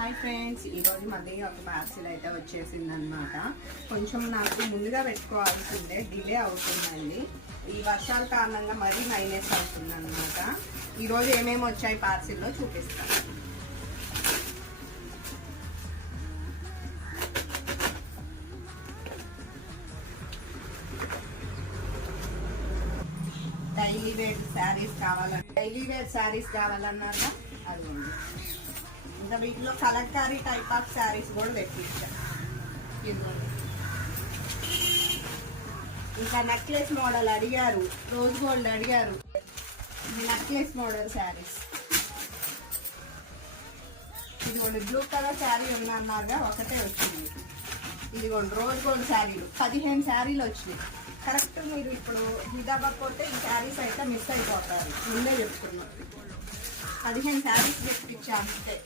Hi friends, ఈరోజు మళ్ళీ ఒక పార్సిల్ అయితే వచ్చేసింది అనమాట. కొంచెం నాకు ముందుగా పెట్టుకోవాల్సిందే, డిలే అవుతుందండి. ఈ వర్షాల కారణంగా మరీ మైనస్ అవుతుంది అనమాట. ఈరోజు ఏమేమి వచ్చాయి పార్సిల్లో చూపిస్తాను. డైలీ వేర్ శారీస్ కావాలన్నారా, అది ఉంది. ఇంకా వీటిలో కలంకారీ టైప్ ఆఫ్ శారీస్ కూడా తెప్పించాను. ఇంకా నెక్లెస్ మోడల్ అడిగారు, రోజ్ గోల్డ్ అడిగారు. ఇది నెక్లెస్ మోడల్ శారీస్. ఇదిగోండి బ్లూ కలర్ శారీ ఉందన్నారుగా, ఒకటే వచ్చింది. ఇదిగోండి రోజ్ గోల్డ్ శారీలు 15 శారీలు వచ్చినాయి. కరెక్ట్ మీరు ఇప్పుడు ఇది అవ్వకపోతే ఈ శారీస్ అయితే మిస్ అయిపోతారు. ముందే చెప్తున్నారు. 15 శారీస్ తెప్పించాను అంతే.